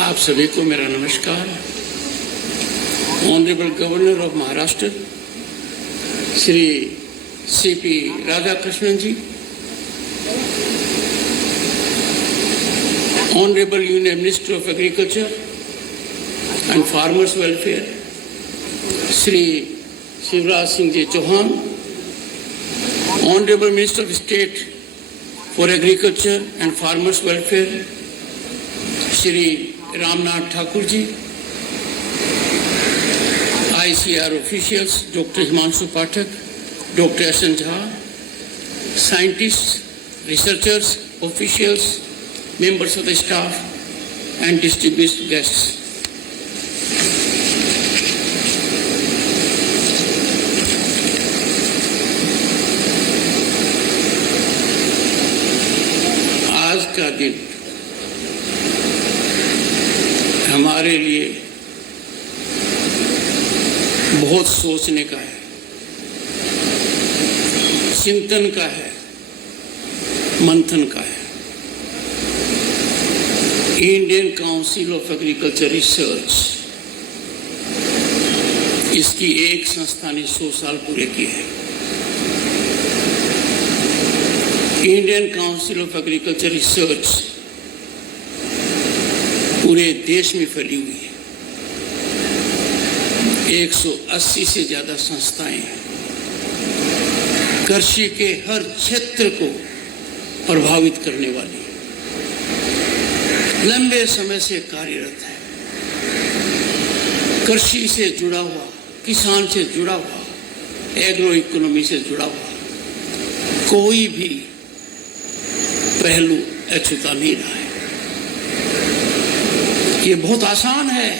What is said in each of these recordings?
आप सभी को मेरा नमस्कार। Honourable governor of Maharashtra Shri C.P. Radhakrishnan ji, honourable union minister of agriculture and farmers welfare Shri Shivraj Singh ji Chouhan, honourable minister of state for agriculture and farmers welfare Shri Ramnath Thakur ji, ICAR officials Dr. Himanshu Pathak, Dr. S.N. Jha, scientists, researchers, officials, members of the staff and distinguished guests. आज का दिन हमारे लिए बहुत सोचने का है, चिंतन का है, मंथन का है। Indian council of agriculture research, इसकी एक संस्था ने 100 साल पूरे किए हैं। Indian council of agriculture research पूरे देश में फैली हुई है। 180 से ज्यादा संस्थाएं हैं। कृषि के हर क्षेत्र को प्रभावित करने वाली, लंबे समय से कार्यरत है। कृषि से जुड़ा हुआ, किसान से जुड़ा हुआ, एग्रो इकोनॉमी से जुड़ा हुआ कोई भी पहलू अछूता नहीं रहा है। ये बहुत आसान है।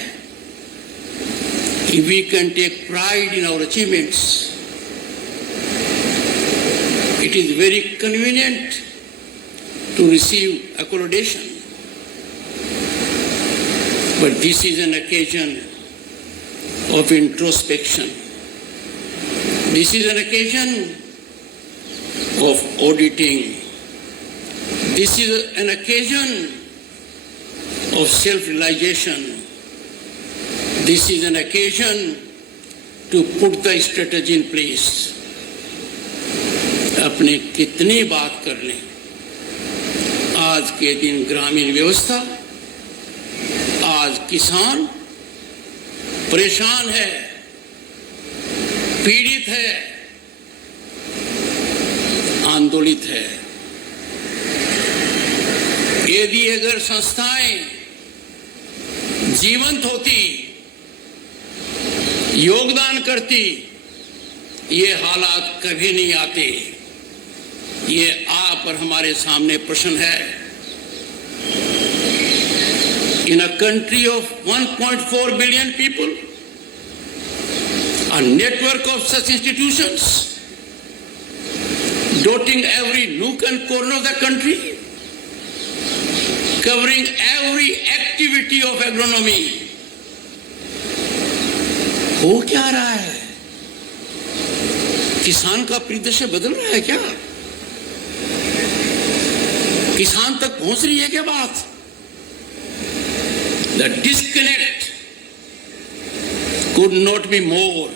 We can take pride in our achievements. It is very convenient to receive accommodation. But this is an occasion of introspection. This is an occasion of auditing. This is an occasion of self-realization. This is an occasion to put the strategy in place. अपने कितनी बात कर लें, आज के दिन ग्रामीण व्यवस्था, आज किसान परेशान है, पीड़ित है, आंदोलित है। यदि अगर संस्थाएं जीवंत होती, योगदान करती, ये हालात कभी नहीं आते। ये आप और हमारे सामने प्रश्न है। In a country of 1.4 billion people, a network of such institutions dotting every nook and corner of the country, covering every activity of agronomy, हो क्या रहा है? किसान का परिदृश्य बदल रहा है क्या? किसान तक पहुंच रही है क्या बात? The disconnect could not be more.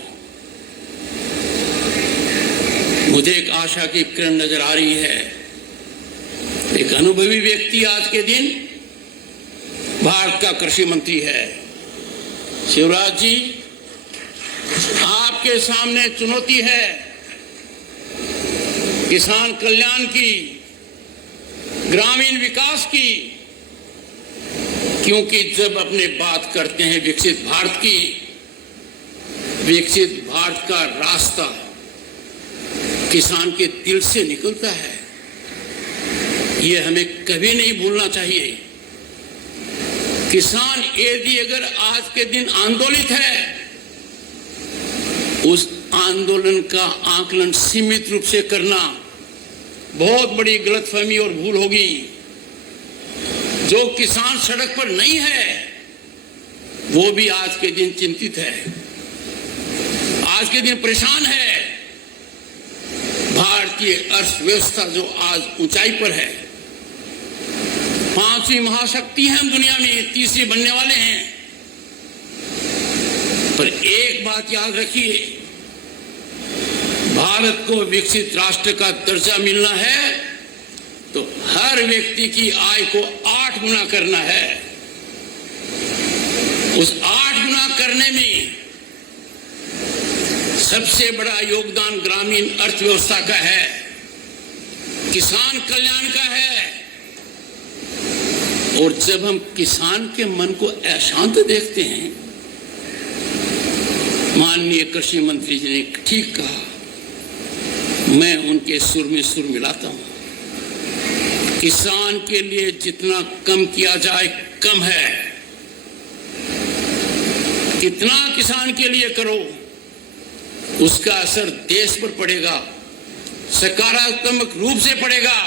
मुझे एक आशा की किरण नजर आ रही है। एक अनुभवी व्यक्ति आज के दिन भारत का कृषि मंत्री है। शिवराज जी, आपके सामने चुनौती है किसान कल्याण की, ग्रामीण विकास की, क्योंकि जब अपने बात करते हैं विकसित भारत की, विकसित भारत का रास्ता किसान के दिल से निकलता है। ये हमें कभी नहीं भूलना चाहिए। किसान यदि अगर आज के दिन आंदोलित है, उस आंदोलन का आकलन सीमित रूप से करना बहुत बड़ी गलतफहमी और भूल होगी। जो किसान सड़क पर नहीं है, वो भी आज के दिन चिंतित है, आज के दिन परेशान है। भारत भारतीय अर्थव्यवस्था जो आज ऊंचाई पर है, 5वीं महाशक्ति है हम दुनिया में, तीसरी बनने वाले हैं। पर एक बात याद रखिए, भारत को विकसित राष्ट्र का दर्जा मिलना है तो हर व्यक्ति की आय को 8 गुना करना है। उस 8 गुना करने में सबसे बड़ा योगदान ग्रामीण अर्थव्यवस्था का है, किसान कल्याण का है। और जब हम किसान के मन को अशांत देखते हैं, माननीय कृषि मंत्री जी ने ठीक कहा, मैं उनके सुर में सुर मिलाता हूं। किसान के लिए जितना कम किया जाए कम है। कितना किसान के लिए करो, उसका असर देश पर पड़ेगा, सकारात्मक रूप से पड़ेगा।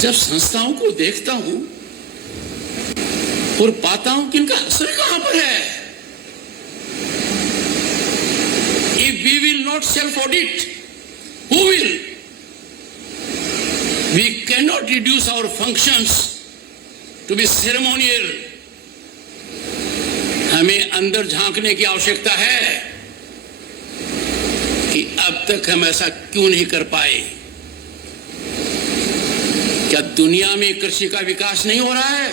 जब संस्थाओं को देखता हूं और पाता हूं कि इनका असर कहां पर है। If we will not self-audit, who will? We cannot reduce our functions to be ceremonial. हमें अंदर झांकने की आवश्यकता है कि अब तक हम ऐसा क्यों नहीं कर पाए। क्या दुनिया में कृषि का विकास नहीं हो रहा है?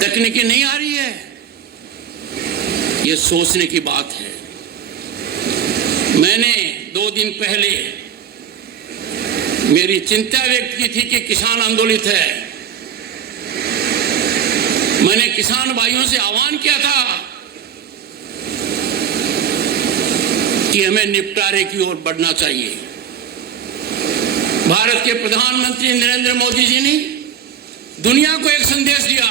तकनीकी नहीं आ रही है? यह सोचने की बात है। मैंने 2 दिन पहले मेरी चिंता व्यक्त की थी कि किसान आंदोलित है। मैंने किसान भाइयों से आह्वान किया था कि हमें निपटारे की ओर बढ़ना चाहिए। भारत के प्रधानमंत्री नरेंद्र मोदी जी ने दुनिया को एक संदेश दिया